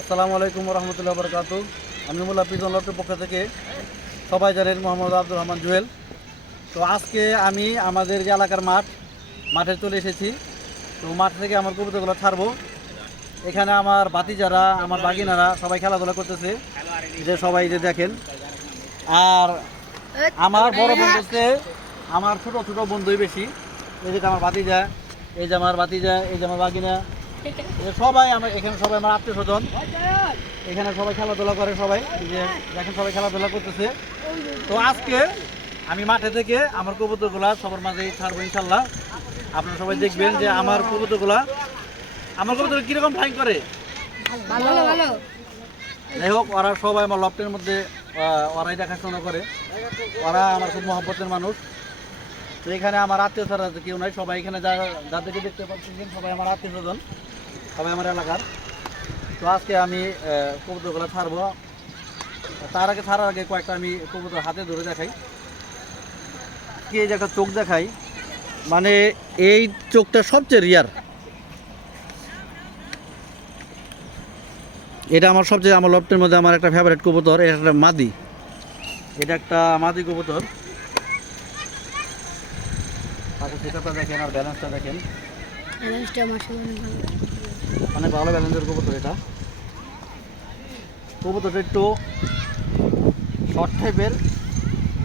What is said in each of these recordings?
আসসালামু আলাইকুম রহমতুল্লাহ বরকাত আমি মোল্লা পিজন লটের পক্ষ থেকে সবাই জানেন মোহাম্মদ আব্দুর রহমান জুয়েল। তো আজকে আমি আমাদের যে এলাকার মাঠ, মাঠে চলে এসেছি। তো মাঠ থেকে আমার কবিতাগুলো ছাড়বো। এখানে আমার বাতিজারা আমার বাগিনারা সবাই খেলাধুলা করতেছে। যে সবাই যে দেখেন। আর আমার বড় বন্ধু হচ্ছে আমার ছোট ছোট বন্ধুই বেশি। এই যে আমার বাতিজা এই যে আমার বাতিজা এই যে আমার বাগিনা সবাই আমার এখানে সবাই আমার আত্মীয় স্বজন। এখানে সবাই খেলাধুলা করে সবাই। যে দেখেন সবাই খেলাধুলা করতেছে। তো আজকে আমি মাঠে থেকে আমার কবুতরগুলা সবার মাঝে ছাড়বো ইনশাল্লাহ। আপনারা সবাই দেখবেন যে আমার কবুতরগুলা আমার কবুতর কীরকম ফ্লাইং করে? যাই হোক ওরা সবাই আমার লফটের মধ্যে ওরাই দেখাশোনা করে। ওরা আমার খুব মহব্বতের মানুষ। তো এখানে আমার আত্মীয় ছাড়া কেউ নাই। সবাই এখানে যা যাদেরকে দেখতে পাচ্ছেন সবাই আমার আত্মীয় স্বজন। সবাই আমার এলাকার। তো আজকে আমি কবুতরগুলো ছাড়বো। তার আগে ছাড়ার আগে কয়েকটা আমি কবুতর হাতে ধরে দেখাই। কি এই যে একটা চোখ দেখাই মানে এই চোখটা সবচেয়ে রিয়ার এটা আমার সবচেয়ে, আমার লফটের মধ্যে আমার একটা ফেভারিট কবুতর, এটা একটা মাদি। এটা একটা মাদি কবুতর। পাশে সেটআপটা দেখেন, আর ব্যালেন্সটা দেখেন। ব্যালেন্সটা অনেক ভালো ব্যালেন্সের কবুতর এটা। কবুতরটা একটু শর্ট টাইপের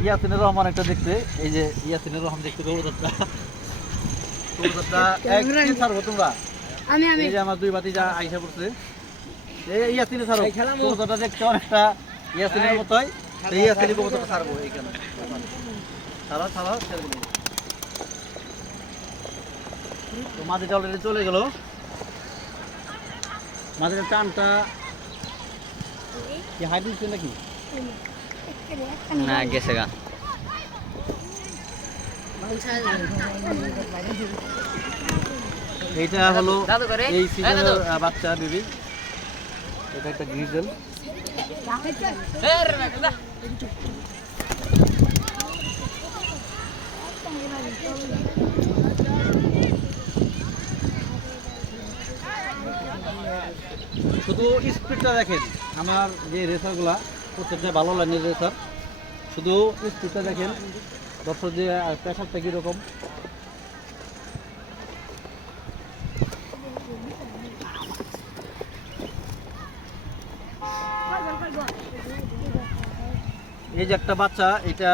ইয়াসিনের রহমান একটা দেখতে। এই যে ইয়াসিনের রহমান দেখতে কবুতরটা। কবুতরটা এক ছাড়বো তোমরা। আমি আমি। এই যে আমার দুই বাতি যা আইসা পড়ছে। এই ইয়াসিনে ছাড়ো। কবুতরটা দেখতে অনেকটা ইয়াসিনের মতোই। এই ইয়াসিনে কবুতরটা ছাড়বো এইখানে। ছাড়া ছাড়া ছেড়ে দিবো। তো অলরেডি চলে গেল। মাঝিটা টানটা কি হাইট দিচ্ছে নাকি? না গেছে গা। এইটা হলো এই সিজনের বাচ্চা বেবি। এটা একটা গ্রিজেল। শুধু স্পিডটা দেখেন, আমার যে রেসারগুলা প্রত্যেকটা ভালো লাইনের রেসার শুধু স্পিডটা দেখেন দর্শক যে প্রেশারটা কীরকম। এই যে একটা বাচ্চা, এটা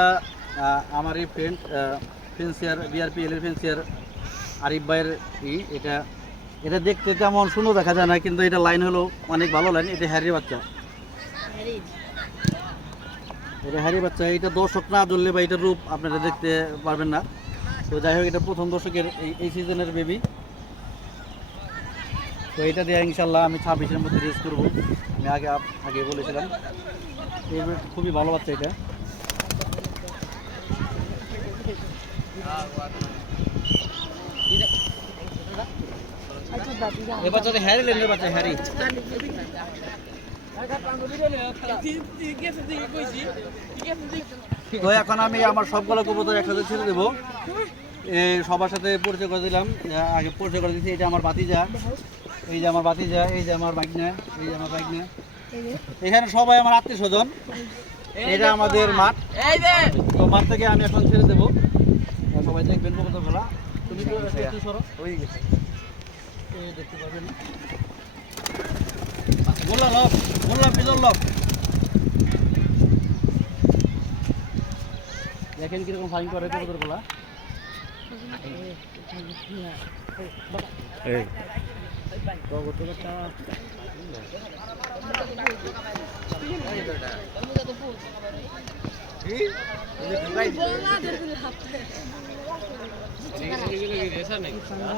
আমার এই ফ্রেন্ড ফেন্সিয়ার বিআরপিএল এর ফেন্সিয়ার আরিফ ভাইয়ের ই, এটা এটা দেখতে তেমন সুন্দর দেখা যায় না কিন্তু এটা লাইন হলো অনেক ভালো লাইন এটা হ্যারি বাচ্চা। এটা হ্যারি বাচ্চা এটা দর্শক না ধরলে বা এটার রূপ আপনারা দেখতে পারবেন না। তো যাই হোক এটা প্রথম দর্শকের এই এই সিজনের বেবি তো এটা দিয়ে ইনশাল্লাহ আমি ছাব্বিশের মধ্যে রেস করব। আমি আগে আগে বলেছিলাম। এই খুবই ভালো বাচ্চা এটা। বাচ্চাটা হ্যারি বাচ্চা হ্যারি। এখন আমি আমার সবগুলো কবুতর একসাথে ছেড়ে দেবো। সবার সাথে পরিচয় করে দিলাম। আগে পরিচয় করে দিচ্ছি এটা আমার বাতিজা এই যে আমার বাতিজা এই যে আমার বাইকনা এই যে আমার বাইকনা এখানে সবাই আমার আত্মীয় স্বজন। এটা আমাদের মাঠ। তো মাঠ থেকে আমি এখন ছেড়ে দেবো। সবাই দেখবেন কবুতর খেলা তুমি সরো। হয়ে গেছে দেখতে পাবেন মোল্লা লব মোল্লা পিজল লব দেখেন কীরকম ফাইন করে কবুতর খেলা কবুতরটা বলা